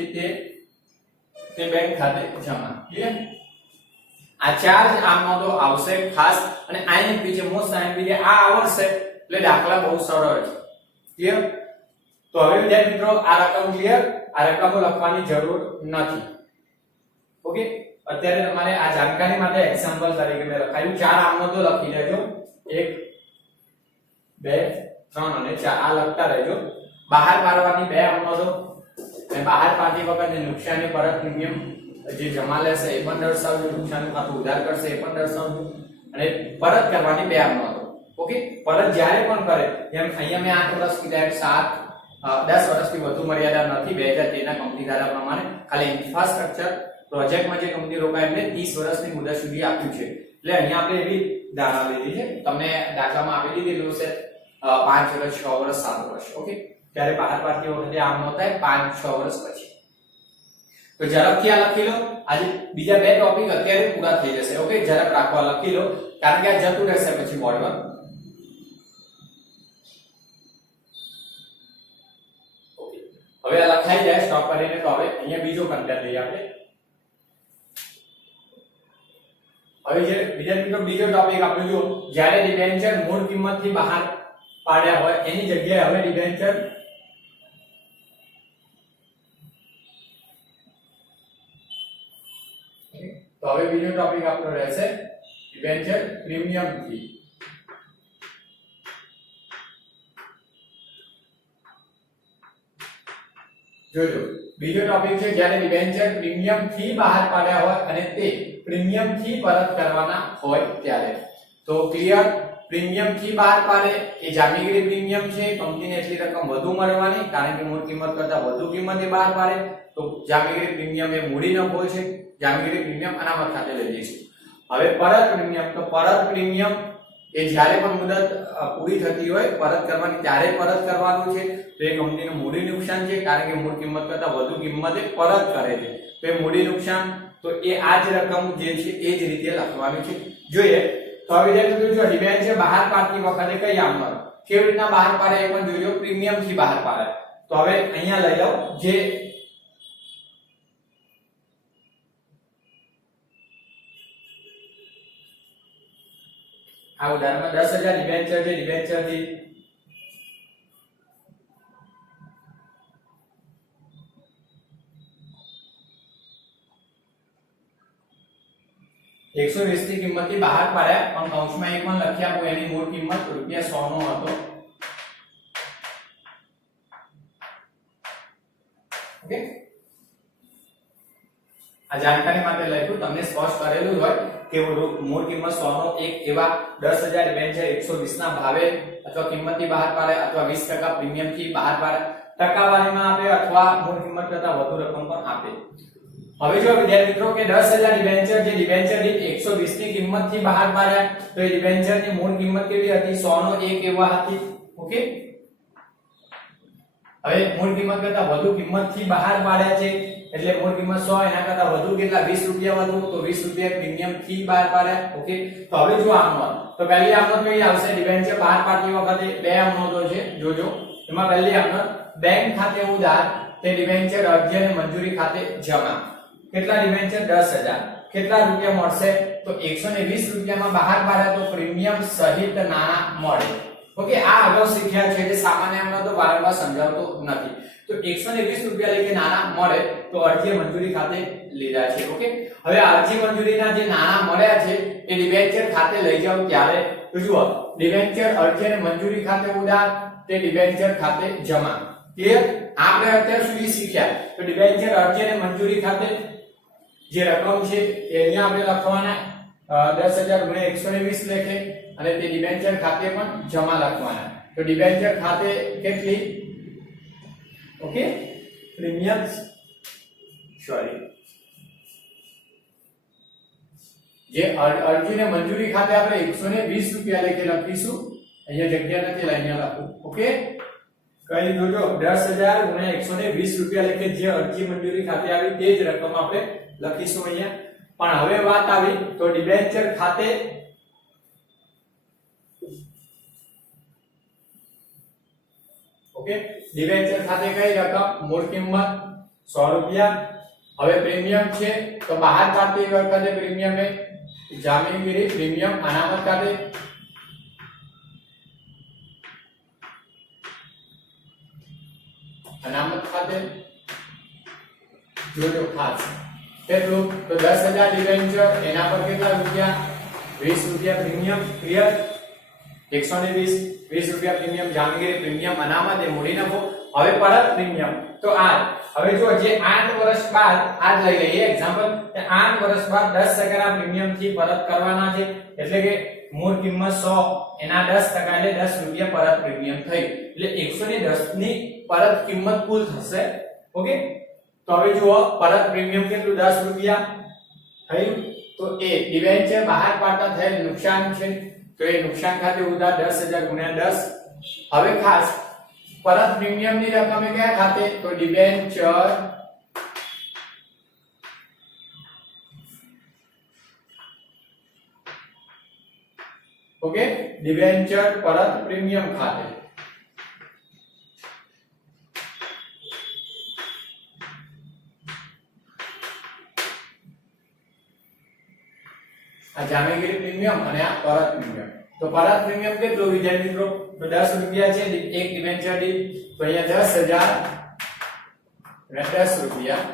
તે બેંક ખાતે જમા. ક્લિયર? આ ચાર જ આમનોંધો આવશે ખાસ, અને આઈએમપી જે મોસ્ટ આઈએમપી જે આ આવડશે એટલે દાખલા બહુ સરળ છે. ક્લિયર? તો હવે વિદ્યાર્થી મિત્રો આ રકમ ક્લિયર, આ રકમો લખવાની જરૂર નથી. ઓકે, અત્યારે તમારે આ જાણકારી માટે એક્ઝામ્પલ તરીકે મેં લખાયું, ચાર આમનોંધો લખી લેજો, 1 2 3 અને 4 આ લખતા રહેજો. બહાર પાડવાની બે આમનોંધો, અને બહાર પાડતી વખતે નુકસાની પરત પ્રીમિયમ જે જમા લેશે એ પણ દર્શાવજો, નુકસાની ખાતું ઉધાર કરશે એ પણ દર્શાવજો, અને પરત કરવાની બે આમનોંધો. ઓકે, પરત જ્યારે પણ કરે, જેમ અહીંયા મેં 8 વર્ષ કીધા, 10 વર્ષથી વધુ મર્યાદા નથી 2013 ના કંપની ધારા પ્રમાણે. ખાલી ઇન્ફ્રાસ્ટ્રક્ચર પ્રોજેક્ટમાં જે કંપની રોકાય એમને 30 વર્ષની મુદત સુધી આપ્યું છે. એટલે અહીંયા આપણે એવી ધારણા લીધી છે, તમને દાખલામાં આપી દીધેલું છે 5 વર્ષ, 6 વર્ષ, 7 વર્ષ. ઓકે, ત્યારે બહાર પાડતી વખતે આમ ન થાય 5-6 વર્ષ પછી. તો ઝડપથી આ લખી લો. આજે બીજા બે ટોપિક અત્યારે પૂરા થઈ જશે. ઓકે, ઝડપ રાખવા લખી લો, કારણ કે આ જતું રહેશે પછી બોર્ડમાં. ઓકે, હવે આ લખાઈ જાય સ્ટોપ કરીને. તો હવે અહીંયા બીજો કન્ટેન્ટ લઈએ આપણે. હવે જે બીજો ટોપિક આપણે જો, જ્યારે ડિબેન્ચર મૂળ કિંમતથી બહાર પાડ્યા હોય એની જગ્યાએ હવે ડિબેન્ચર તો હવે બીજો ટોપિક આપણો રહેશે ડિબેન્ચર પ્રીમિયમ ફી. જોજો, બીજો ટોપિક છે જ્યારે ડિબેન્ચર પ્રીમિયમ ફી બહાર પાડ્યા હોય અને તે પ્રીમિયમ ફી પરત કરવાના હોય ત્યારે. તો ક્લિયર, પ્રીમિયમ ફી બહાર પાડે એ જામીગીરી પ્રીમિયમ છે, કંપનીને એટલી રકમ વધુ મળવાની, કારણ કે મૂળ કિંમત કરતા વધુ કિંમતે બહાર પાડે તો જામીગીરી પ્રીમિયમ એ મૂડી નફો છે, જામીગીરી પ્રીમિયમ અનામત ખાતે લઈ જઈશું. હવે પરત પ્રીમિયમ, તો પરત પ્રીમિયમ એ જ્યારે પણ મુદત પૂરી થતી હોય પરત કરવાની ત્યારે પરત કરવાનું છે. તો એ કંપનીનું મૂડી નુકસાન છે, કારણ કે મૂળ કિંમત કરતા વધુ કિંમતે પરત કરે છે, તો એ મૂડી નુકસાન. તો એ આ જ રકમ જે છે એ જ રીતે લખવાની છે. જોઈએ તો હવે જો ડિબેન્ચર બહાર પાડતી વખતે કઈ આમનોંધ કેવી રીતના બહાર પાડે એ પણ જોજો. પ્રીમિયમ થી બહાર પાડે તો હવે અહીંયા લઈ લો, જે આ ઉદાહરણમાં 10,000 ડિબેન્ચર છે, ડિબેન્ચર થી 120 ની કિંમતથી બહાર પાડ્યા, પણ કૌંસમાં એક પણ લખી આપો એની મૂળ કિંમત ₹100 નો હતો. ઓકે, આ જાણકારી માટે લખ્યું, તમને સ્પષ્ટ કરેલું હોય કે મૂળ કિંમત 100 નો એક એવા 10,000 ડિબેન્ચર 120 ના ભાવે અથવા કિંમતથી બહાર પાડે અથવા 20% પ્રીમિયમ થી બહાર પાડે, ટકાવારીમાં આપે અથવા મૂળ કિંમત કરતા વધુ રકમ પણ આપે. હવે જો વિદ્યાર્થી મિત્રો કે 10,000 ડિબેન્ચર જે ડિબેન્ચર દીઠ 120 ની કિંમતથી બહાર પાડ્યા, તો એ ડિબેન્ચરની મૂળ કિંમત કેવી હતી? 100 નો એક એવા હતી. ઓકે, હવે મૂળ કિંમત કરતા વધુ કિંમતથી બહાર પાડ્યા છે એટલે મૂળ કિંમત 100, એના કરતા વધુ કેટલા? 20 રૂપિયા વધુ, તો 20 રૂપિયા પ્રીમિયમ થી બહાર પાડ્યા. ઓકે, તો હવે જો આમનોંધ, તો પહેલી આમનોંધ કઈ આવશે? ડિબેન્ચર બહાર પાડતી વખતે બે આમનોંધો છે, જોજો. એમાં પહેલી આમનોંધ, બેંક ખાતે ઉધાર તે ડિબેન્ચર અરજી અને મંજૂરી ખાતે જમા. કેટલા ડિબેન્ચર? 10,000. કેટલા રૂપિયા મળશે? તો 120 રૂપિયામાં બહાર પાડ્યા તો પ્રીમિયમ સહિત નાણાં મળે. ઓકે, આ અગાઉ શીખ્યા છે એટલે સામાન્ય આમનોંધો વારંવાર સમજાવતો નથી. તો 120 રૂપિયા લઈને નાણાં મળે તો અરજી મંજૂરી ખાતે લીધા છે. ઓકે, હવે અરજી મંજૂરીના જે નાણાં મળ્યા છે એ ડિબેન્ચર ખાતે લઈ જાવ ત્યારે, તો જુઓ, ડિબેન્ચર અરજી અને મંજૂરી ખાતે ઉધાર તે ડિબેન્ચર ખાતે જમા. ક્લિયર? આપણે અત્યાર સુધી શીખ્યા તો ડિબેન્ચર અરજી અને મંજૂરી ખાતે જે રકમ છે એ અહીંયા આપણે લખવાના 10,000 × 120 લખે અને તે ડિબેન્ચર ખાતે પણ જમા લખવાના. તો ડિબેન્ચર ખાતે કેટલી? ઓકે, પ્રીમિયમ જે અરજી ને મંજૂરી ખાતે આપણે 120 રૂપિયા લખે લખીશું. અહીંયા જગ્યા નથી, અહીંયા લખું. ઓકે, કઈ જોજો, 10,000 × 120 રૂપિયા લખે જે અરજી મંજૂરી ખાતે આવી તે જ રકમ આપણે લખીશું અહીંયા. પણ હવે વાત આવી તો ડિબેન્ચર ખાતે ઓકે ડિબેન્ચર ખાતે કઈ રકમ મૂળ કિંમત 100 રૂપિયા હવે પ્રીમિયમ છે તો બહાર પાડતી વખતે પ્રીમિયમ એ જામીનગીરી પ્રીમિયમ અનામત ખાતે જોજો ખાસ કેટલું તો 10000 ડિબેન્ચર એના પર કેટલા રૂપિયા 20 રૂપિયા પ્રીમિયમ ક્લિયર 120 રૂપિયા પ્રીમિયમ જામીનગીરી પ્રીમિયમ અનામત એ મૂડી નફો હવે પરત પ્રીમિયમ તો આ હવે જો જે 8 વર્ષ બાદ આજ લઈ લઈએ એક્ઝામ્પલ 8 વર્ષ બાદ 10% ના પ્રીમિયમ થી પરત કરવાના છે એટલે કે મૂળ કિંમત 100 એના 10% એટલે 10 રૂપિયા પરત પ્રીમિયમ થઈ એટલે 110 ની પરત કિંમત કુલ થશે ઓકે તો હવે જુઓ પરત પ્રીમિયમ કેટલું 10 રૂપિયા થયું તો એ ડિબેન્ચર બહાર પાડતા થયેલ નુકસાન છે તો એ નુકસાન ખાતે ઉધાર 10000 ગુણ્યા 10 હવે ખાસ પરત પ્રીમિયમ ની રકમ એ કયા ખાતે તો ડિબેન્ચર ઓકે ડિબેન્ચર પરત પ્રીમિયમ ખાતે આ જામીનગીરી પ્રીમિયમ અને આ પરત પ્રીમિયમ તો પરત પ્રીમિયમ કેટલું વિદ્યાર્થી મિત્રો તો 10 રૂપિયા છે એક ડિબેન્ચર દીઠ તો અહીંયા 10000 10 રૂપિયા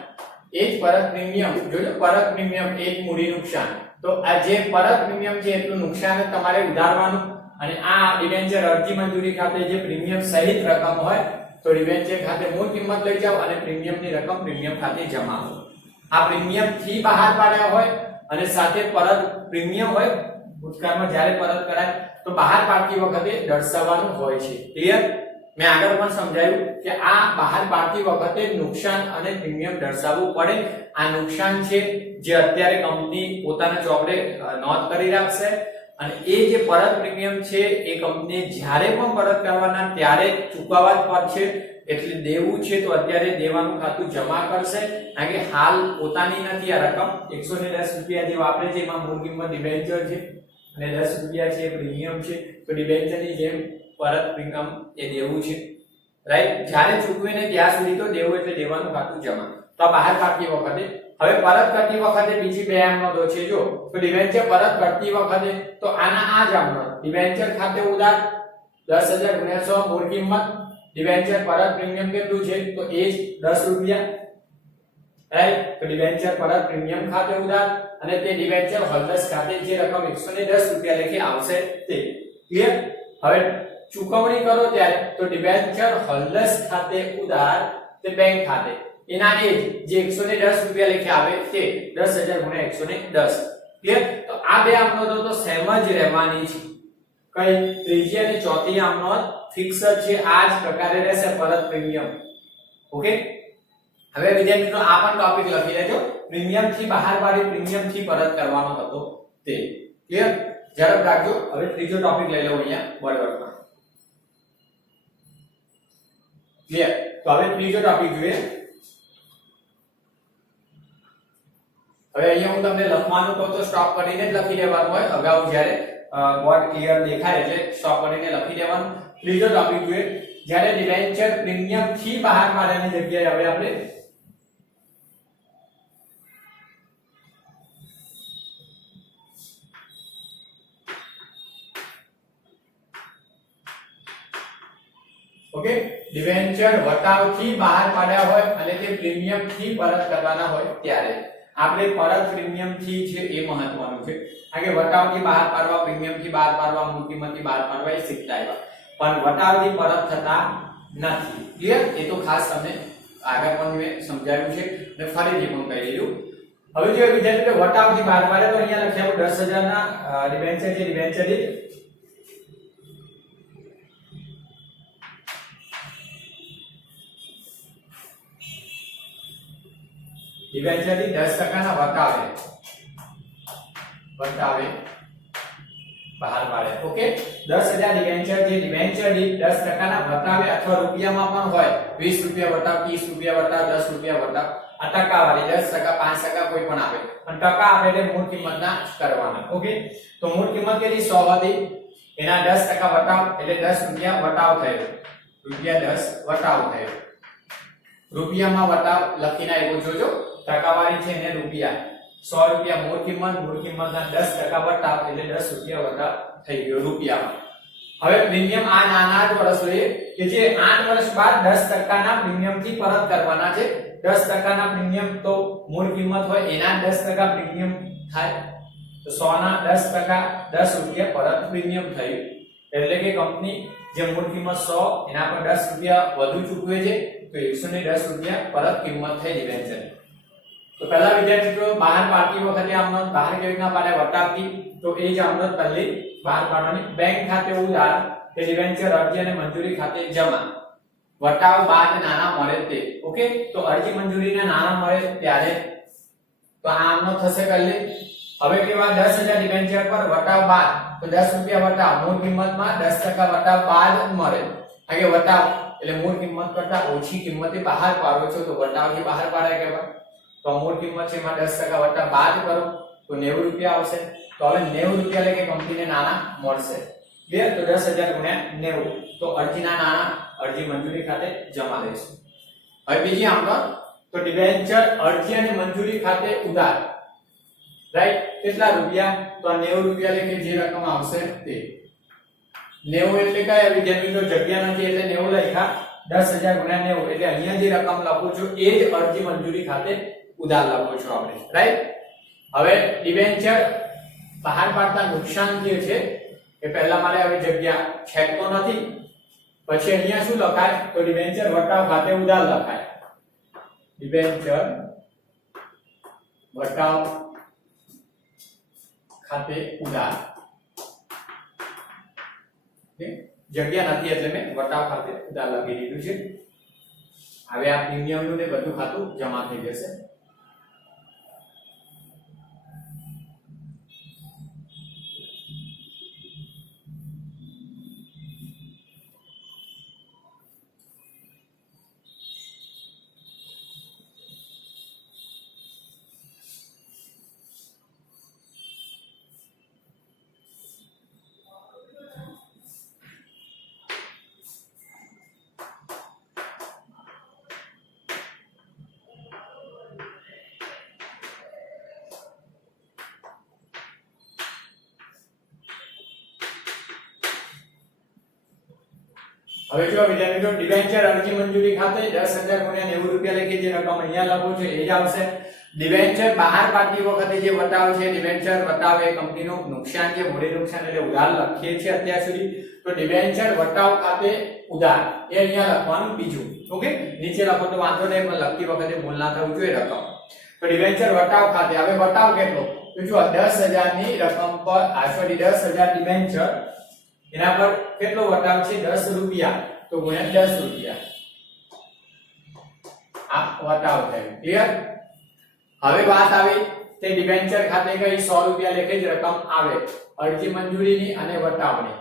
એ જ પરત પ્રીમિયમ જોજો પરત પ્રીમિયમ એક મૂડી નુકસાન તો આ જે પરત પ્રીમિયમ છે એટલું નુકસાન જ તમારે ઉધારવાનું અને આ ડિબેન્ચર અરજી મંજૂરી ખાતે જે પ્રીમિયમ સહિત રકમ હોય તો ડિબેન્ચર ખાતે મૂળ કિંમત લઈ જાવ અને પ્રીમિયમની રકમ પ્રીમિયમ ખાતે જમા કરો આ પ્રીમિયમ થી બહાર પાડ્યા હોય અને સાથે પરત પ્રીમિયમ હોય ભૂતકાળમાં જ્યારે પરત કરાય તો બહાર પાડતી વખતે દર્શાવવાનું હોય છે ક્લિયર મેં આગળ પણ સમજાવ્યું કે આ બહાર પાડતી વખતે નુકસાન અને પ્રીમિયમ દર્શાવવું પડે આ નુકસાન છે જે અત્યારે કંપની પોતાના ચોપડે નોંધ કરી રાખશે અને એ જે પરત પ્રીમિયમ છે એ કંપની જ્યારે પણ પરત કરવાના ત્યારે ચૂકવવા જ પડશે એટલે દેવું છે તો અત્યારે દેવાનું ખાતું જમા કરશે કારણ કે હાલ પોતાની નથી આ રકમ 110 રૂપિયા જે વાપરે છે એમાં મૂળ કિંમત ડિબેન્ચર છે અને 10 રૂપિયા છે પ્રીમિયમ છે તો ડિબેન્ચરની જેમ પરત પ્રીમિયમ એ દેવું છે રાઈટ જ્યારે ચૂકવે ને ત્યાં સુધી તો દેવું એટલે દેવાનું ખાતું જમા તો આ બહાર કાઢતી વખતે હવે પરત કરતી વખતે બીજી બે આમનોંધો છે જો તો ડિબેન્ચર પરત કરતી વખતે તો આના આ જ આમનોંધ ડિબેન્ચર ખાતે ઉધાર 10000 ગુણ્યા 100 મૂળ કિંમત ડિબેન્ચર પરત પ્રીમિયમ કેટલું છે તો એ જ 10 રૂપિયા રાઈટ તો ડિબેન્ચર પરત પ્રીમિયમ ખાતે ઉધાર અને તે ડિબેન્ચર હોલ્ડર્સ ખાતે જે રકમ 110 રૂપિયા લેખે આવશે તે ક્લિયર હવે ચૂકવણી કરો ત્યારે તો ડિબેન્ચર હોલ્ડર્સ ખાતે ઉધાર તે બેંક ખાતે એના એ જે 110 રૂપિયા લેખે આવે તે 10000 ગુણ્યા 110 ક્લિયર તો આ બે આમનોંધો તો સેમ જ રહેવાની છે કઈ ત્રીજી અને ચોથી આમનોંધ ફિક્સ છે આ જ પ્રકારે રહેશે પરત પ્રીમિયમ ઓકે હવે વિદ્યાર્થી મિત્રો આ પણ ટોપિક લખી લેજો પ્રીમિયમ થી બહાર પાડી પ્રીમિયમ થી પરત કરવાનો હતો તે ક્લિયર ઝડપ રાખજો હવે ત્રીજો ટોપિક લઈ લો અહીંયા વર્ડવર્કમાં ક્લિયર તો હવે ત્રીજો ટોપિક જોઈએ હવે અહીંયા હું તમને લખવાનું કહું તો સ્ટોપ કરીને જ લખી લેવાનું હોય અગાઉ જ્યારે બોર્ડ ક્લિયર દેખાય એટલે સ્ટોપ કરીને લખી દેવાનું ત્રીજો ટોપિક જોઈએ જ્યારે ડિબેન્ચર પ્રીમિયમ થી બહાર પાડવાની જગ્યાએ હવે આપણે ઓકે ડિબેન્ચર વટાવથી બહાર પાડ્યા હોય અને તે પ્રીમિયમ થી પરત કરવાના હોય ત્યારે આપણે પરત પ્રીમિયમ થી છે એ મહત્વનું છે કારણ કે વટાવથી બહાર પાડવા પ્રીમિયમ થી બહાર પાડવા મૂળ કિંમતથી બહાર પાડવા એ શીખતા આવ્યા પણ વટાવથી પરત થતા નથી ક્લિયર એ તો ખાસ તમને આગળ પણ મેં સમજાવ્યું છે અને ફરીથી પણ કહી દઉં હવે જો વિદ્યાર્થીઓ વટાવથી બહાર પાડે તો અહીંયા લખ્યા 10000 ના ડિબેન્ચર છે ડિબેન્ચર ડિબેન્ચર થી 10% ના વટાવે બહાર પાડે ઓકે 10000 ડિબેન્ચર જે ડિબેન્ચર દીઠ 10% ના વટાવે અથવા રૂપિયામાં પણ હોય 20 રૂપિયા વટાવ 30 રૂપિયા વટાવ 10 રૂપિયા વટાવ આ ટકાવારી 10% 5% કોઈ પણ આવે પણ ટકા આપે એટલે મૂળ કિંમતના કરવાના ઓકે તો મૂળ કિંમત કેટલી 100 હતી એના 10% વટાવ એટલે 10 રૂપિયા વટાવ થયો ₹10 વટાવ થયો. રૂપિયામાં વટાવ લખીને આવ્યો જોજો, ટકાવારી છે એને રૂપિયા. ₹100 મૂળ કિંમતના 10% વટાવ એટલે ₹10 વટાવ થઈ ગયો રૂપિયામાં. હવે પ્રીમિયમ આ નાના જ વર્ષ જોઈએ કે જે 8 વર્ષ બાદ 10% ના પ્રીમિયમ થી પરત કરવાના છે. 10% ના પ્રીમિયમ તો મૂળ કિંમત હોય એના 10% પ્રીમિયમ થાય. તો 100 ના 10% ₹10 પરત પ્રીમિયમ થયું. એટલે કે કંપની જે મૂળ કિંમત 100 એના પર ₹10 વધુ ચૂકવે છે તો ₹110 પરત કિંમત થઈ ડિબેન્ચર. તો પહેલા વિદ્યાર્થી મિત્રો બહાર પાડતી વખતે આમ નોંધ બહાર કેવી રીતના પાડે વટાવતી, તો એ જ આમ નોંધ પહેલી બહાર પાડવાની. બેંક ખાતે ઉધાર કે ડિબેન્ચર અરજી અને મંજૂરી ખાતે જમા. વટાવ બાદ નાના મળે તે. ઓકે, તો અરજી મંજૂરીના નાના મળે ત્યારે તો આમ નો થશે પહેલે. હવે કેવા 10,000 ડિબેન્ચર પર વટાવ બાદ તો ₹10 વટાવ મૂળ કિંમતમાં 10% વટાવ બાદ મળે. આગે વટાવ એટલે મૂળ કિંમત કરતા ઓછી કિંમતે બહાર પાડો છો તો વટાવ જે બહાર પાડે કહેવાય. તો મૂળ કિંમત છે એમાં 10% વટાવ બાદ કરો તો ₹90 આવશે. તો હવે ₹90 એટલે કે કંપનીને નાના મળશે. બે તો 10,000 ગુણ્યા 90 તો અરજીના નાના અરજી મંજૂરી ખાતે જમા લઈશું. હવે બીજી આમ તો ડિબેન્ચર અરજી અને મંજૂરી ખાતે ઉધાર. રાઈટ, કેટલા રૂપિયા? તો ₹90 એટલે કે જે રકમ આવશે તે. 90 એટલે કયા વિદ્યાર્થી મિત્રો? જગ્યા નથી એટલે 90 લખ્યા. 10,000 ગુણ્યા 90 એટલે અહીંયા જે રકમ લખું છું એ જ અરજી મંજૂરી ખાતે ઉધાર લખો છો આપણે. રાઈટ, હવે ડિબેન્ચર બહાર પાડતા નુકસાન જે છે એ પહેલા મારે હવે જગ્યા છેકતો નથી. પછી અહીંયા શું લખાય? તો ડિબેન્ચર વટાવ ખાતે ઉધાર લખાય. ડિબેન્ચર વટાવ ખાતે ઉધાર. જગ્યા નથી એટલે મેં વટાવ ખાતે ઉધાર લખી દીધું છે. હવે આ પ્રીમિયમ નું ને બધું ખાતું જમા થઈ જશે. હવે જો વિદ્યાર્થી મિત્રો ડિબેન્ચર અરજી મંજૂરી ખાતે 10,000 ગુણ્યા 90 લખી જે રકમ અહીંયા લખું છું એ જ આવશે. ડિબેન્ચર બહાર પાડતી વખતે જે વટાવ છે ડિબેન્ચર વટાવ એ કંપનીનું નુકસાન છે, મૂડી નુકસાન એટલે ઉધાર લખીએ છીએ અત્યાર સુધી. તો ડિબેન્ચર વટાવ ખાતે ઉધાર એ અહીંયા લખવાનું બીજું. ઓકે, નીચે લખો તો વાંધો નહીં પણ લખતી વખતે ભૂલ ના થવું જોઈએ રકમ. તો ડિબેન્ચર વટાવ ખાતે હવે વટાવ કેટલો? તો જો 10,000 ની રકમ પર આશરે 10,000 ડિબેન્ચર એના પર કેટલો વટાવ છે? ₹10 તો ગુણ્યા ₹10 આ વટાવ થયો. ક્લિયર? હવે વાત આવી તે ડિબેન્ચર ખાતે કઈ ₹100 લેખે જ રકમ આવે અરજી મંજૂરીની અને વટાવની.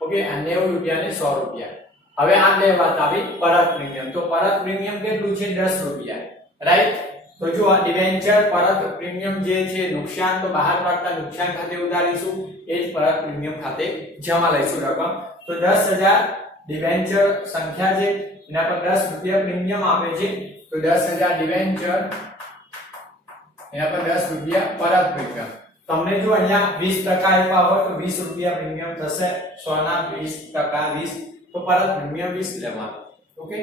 ઓકે, આ ₹90 ને ₹100. હવે આ બે વાત આવી પરત પ્રીમિયમ. તો પરત પ્રીમિયમ કેટલું છે? ₹10. રાઈટ, તો જો આ ડિબેન્ચર પરત પ્રીમિયમ જે છે નુકસાન તો બહાર પાડતા નુકસાન ખાતે ઉધારીશું એ જ પરત પ્રીમિયમ ખાતે જમા લઈશું રકમ. તો 10,000 ડિબેન્ચર સંખ્યા છે એના પર ₹10 પ્રીમિયમ આપે છે. તો 10,000 ડિબેન્ચર એના પર ₹10 પરત પ્રીમિયમ. તમને જો અહીંયા 20% આપ્યા હોય તો ₹20 પ્રીમિયમ થશે. 100 ના 20% 20 તો પરત પ્રીમિયમ 20 લેવાનું. ઓકે,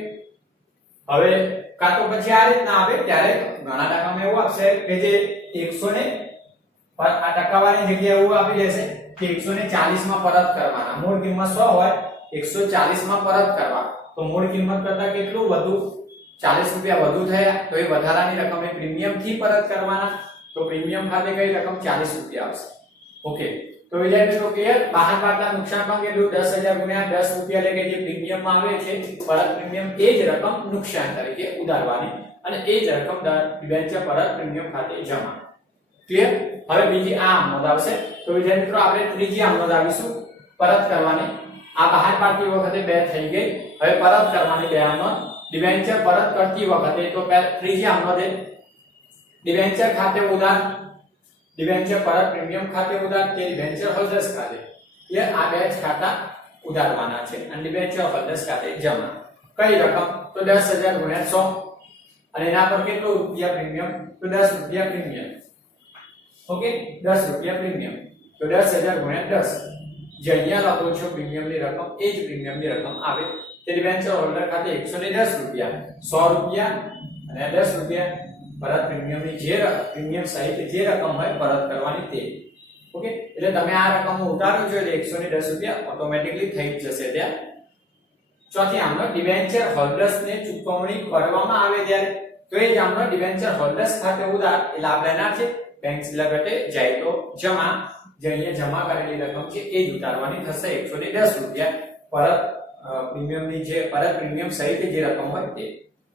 હવે કા તો પછી આ રીતના આવે ત્યારે ઘણા ટકામાં એવું આપશે કે જે 100 ને આ ટકાવારી જગ્યાએ એવું આપી દેશે કે 140 માં પરત કરવાના. મૂળ કિંમત 100 હોય 140 માં પરત કરવા. તો મૂળ કિંમત કરતા કેટલું વધુ? ₹40 વધુ થયા તો એ વધારાની રકમ એ પ્રીમિયમ થી પરત કરવાના. તો પ્રીમિયમ ખાતે કઈ રકમ? ₹40 આવશે. ઓકે, તો વિદ્યાર્થી મિત્રો ક્લિયર? બહાર પાડતા નુકસાન પણ કેટલું? 10,000 ગુણ્યા ₹10 એટલે કે જે પ્રીમિયમ આવે છે પરત પ્રીમિયમ એ જ રકમ નુકસાન તરીકે ઉધારવાની અને એ જ રકમ ડિબેન્ચર પરત પ્રીમિયમ ખાતે જમા. ક્લિયર? હવે બીજી આ નોંધ આવશે. તો વિદ્યાર્થી મિત્રો આપણે ત્રીજી આ નોંધ આવીશું પરત કરવાની. આ બહાર પાડતી વખતે બે થઈ ગઈ. હવે પરત કરવાની બે આમ નોંધ. ડિબેન્ચર પરત કરતી વખતે તો ત્રીજી આમ નોંધ ડિબેન્ચર ખાતે ઉધાર, ડિબેન્ચર પરત પ્રીમિયમ ખાતે ઉધાર કે ડિબેન્ચર હોલ્ડર્સ ખાતે. આ બે જ ખાતા ઉધારવાના છે અને ડિબેન્ચર હોલ્ડર્સ ખાતે જમા. કઈ રકમ? તો 10,000 ગુણ્યા 100 અને એના પર કેટલું રૂપિયા પ્રીમિયમ? તો 10 રૂપિયા પ્રીમિયમ. ઓકે, 10 રૂપિયા પ્રીમિયમ. તો 10,000 ગુણ્યા 10 જે અહીંયા લખો છો પ્રીમિયમની રકમ એ જ પ્રીમિયમની રકમ આવે. તે ડિબેન્ચર હોલ્ડર ખાતે 110 રૂપિયા, 100 રૂપિયા અને 10 રૂપિયા પરત પ્રીમિયમની જે પ્રીમિયમ સહિત જે રકમ હોય પરત કરવાની તે. ઓકે, એટલે તમે આ રકમ ઉતારો છો એટલે 110 રૂપિયા ઓટોમેટિકલી થઈ જ જશે ત્યાં. ચોથી આમનો ડિબેન્ચર હોલ્ડર્સ ને ચૂકવણી કરવામાં આવે ત્યારે તો એ જ આમનો ડિબેન્ચર હોલ્ડર્સ ખાતે ઉધાર એટલે આપણે એના છે બેંક લગતે જાય તો જમા, જે અહીંયા જમા કરેલી રકમ છે એ જ ઉતારવાની થશે 110 રૂપિયા પરત પ્રીમિયમની જે પરત પ્રીમિયમ સહિત જે રકમ હોય તે.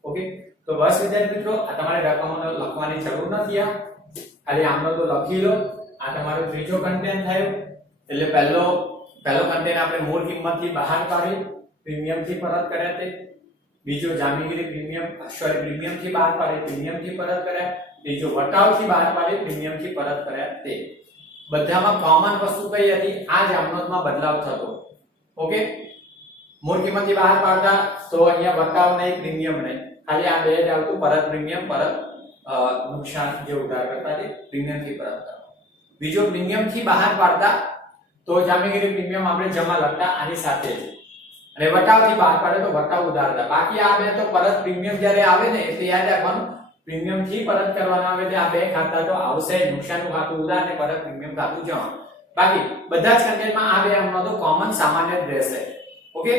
ઓકે, તો બસ વિદ્યાર્થી મિત્રો આ તમારે રકમોને લખવાની જરૂર નથી, આ ખાલી આમનો તો લખી લો. આ તમારો ત્રીજો કન્ટેન્ટ થયો. એટલે પહેલો કન્ટેન્ટ આપણે મૂળ કિંમતથી બહાર કાઢી પ્રીમિયમથી પરત કર્યા તે. બીજો જામીનગીરી પ્રીમિયમથી બહાર પાડી પ્રીમિયમથી પરત કર્યા. ત્રીજો વટાવથી બહાર પાડી પ્રીમિયમથી પરત કર્યા તે. બધામાં કોમન વસ્તુ કઈ હતી? આ જ આમનોટમાં બદલાવ થતો. ઓકે, મૂળ કિંમતથી બહાર પાડતા તો અહીંયા વટાવ નહીં પ્રીમિયમ નહીં, ખાલી આ બે જ આવતું પરત પ્રીમિયમ પરત નુકસાન જે ઉધાર કરતા તે પ્રીમિયમથી પરત કરતા. બીજો પ્રીમિયમથી બહાર પાડતા તો જામીનગીરી પ્રીમિયમ આપણે જમા લખતા આની સાથે જ, અને વટાવથી બહાર પાડે તો વટાવ ઉધારતા. બાકી આ બે તો પરત પ્રીમિયમ જ્યારે આવે ને એટલે યાદ રાખવાનું પ્રીમિયમથી પરત કરવાના આવે એટલે આ બે ખાતા તો આવશે, નુકસાનનું ખાતું ઉધાર ને પરત પ્રીમિયમ ખાતું જમા. બાકી બધા જ કન્ટેન્ટમાં આ બે આમનો તો કોમન સામાન્ય જ રહેશે. ઓકે,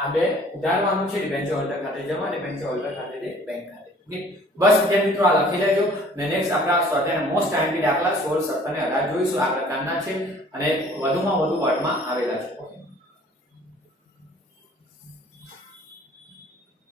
આ બે ઉધારવાનું છે ડિબેન્ચર હોલ્ડર ખાતે જમા, ડિબેન્ચર હોલ્ડર ખાતે બેંક ખાતે. ઓકે, બસ વિદ્યાર્થી મિત્રો આ લખી લેજો. ને નેક્સ્ટ આપણા સ્વાધ્યાયના મોસ્ટ આઈએમપી દાખલા 16, 17 અને 18 જોઈશું. આ પ્રકારના છે અને વધુમાં વધુ વર્ડમાં આવેલા છે. ઓકે.